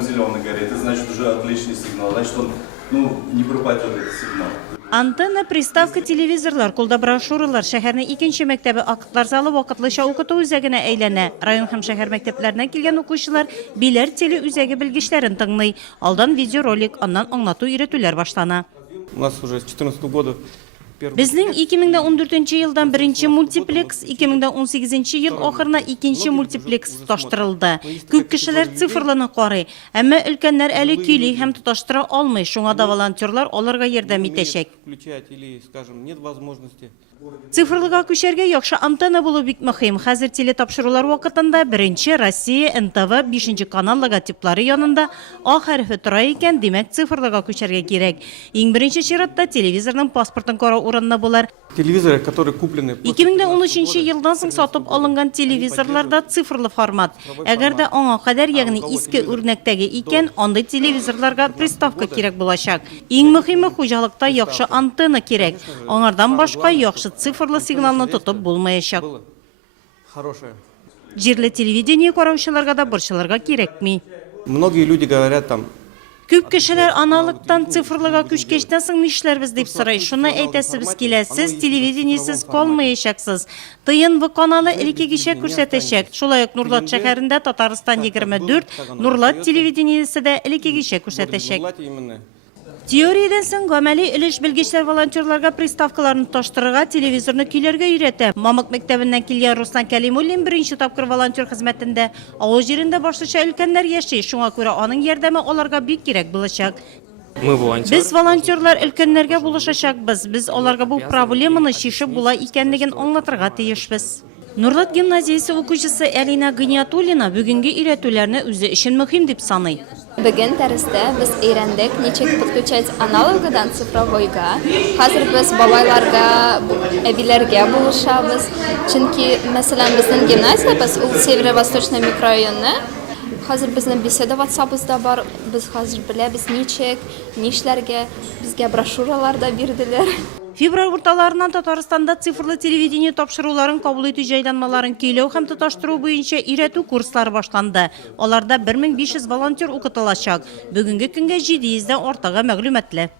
Зеленый горит, это значит уже отличный сигнал, значит он не пропадет этот сигнал. Антенна, приставка, телевизорлар, кулда брошюралар, шәһәрне икенче мәктәбе актлар залы вакытлыча укыту үзәгенә әйләнә. Район һәм шәһәр мәктәпләреннән килгән укучылар биләр теле үзәге белгечләрен тыңлый. Алдан видеоролик, аннан аңлату өйрәтүләр башлана. У нас уже с 2014 года Безнең 2014 елдан беренче мультиплекс, 2018 ел ахырына икенче мультиплекс тоташтырылды. Күп кешеләр цифрлыны карый, әмма өлкәннәр әле көйли һәм тоташтыра алмый. Шуңа да волонтерлар аларга ярдәм итәчәк. включать или, скажем, нет возможности. Цифрлыга күчәргә яхшы антенна булу бик мөһим. Хәзер телетапшырулар вакытында беренче Россия НТВ 5 канал логотиплары янында А хәрефе тора икән, димәк цифрлыга күчәргә кирәк. Иң беренче чиратта телевизорның паспортын карау урынына булар. Телевизоры, которые куплены... 2013 елдан соң сатып алынган телевизорларда цифрлы формат. Әгәр дә аңа кадәр, ягъни иске үрнәктәге икән, андый телевизорларга приставка кирәк булачак. Иң мөһиме хуҗалыкта яхшы антенна кирәк. Аңардан башка яхшы цифрлы сигналны тотып булмаячак. Хорошее. Җирле телевидение караучыларга да борчылырга кирәкми. Многие люди говорят там, Күп кешеләр аналогтан цифрлыга күчкәчтән соң нишләрбез дип сорый. Шуны әйтәсебез килә, сез телевидениесез калмаячаксыз. ТНВ каналы элеккегечә күрсәтәчәк. Шулай ук Нурлат шәһәрендә Татарстан 24, Нурлат телевидениесе дә элеккегечә күрсәтәчәк. желать именно. Теориядән соң гамәли өлеш белгечләр волонтерларга приставкаларны таштырырга, телевизорны көйләргә өйрәтә. Мамык мәктәбеннән килгән Руслан Кәлимуллин беренче тапкыр волонтер хезмәтендә. Авыл җирендә башлыча өлкәннәр яши, шуңа күрә аның ярдәме аларга бик кирәк булачак. Без волонтерлар өлкәннәргә булышачакбыз. Без аларга бу проблеманы чишеп була икәнлеген аңлатырга тиешбез. Нурлат гимназиясе укучысы Әлина Гыниятуллина бүгенге өйрәтүләрне үзе өчен мөһим дип саный. Бүген дәрестә без өйрәндек, ничек подключать аналогыдан цифровойга. Хәзер без бабайларга, әбиләргә булышабыз. Чөнки, мәсәлән, безнең гимназиябез ул Северо-Восточный микрорайоны. Хәзер безнең беседа WhatsApp-ызда бар. Без хәзер беләбез ничек, нишләргә, безгә брошюралар да бирделәр. Февраль урталарынан Татарстанда цифрлы телевидение тапшыруларын кабул итү җайланмаларын көйләү һәм тоташтыру буенча өйрәтү курслары башланды. Аларда 1500 волонтер укытылачак. Бүгенге көнгә 700 дән артыгы мәгълүматлы.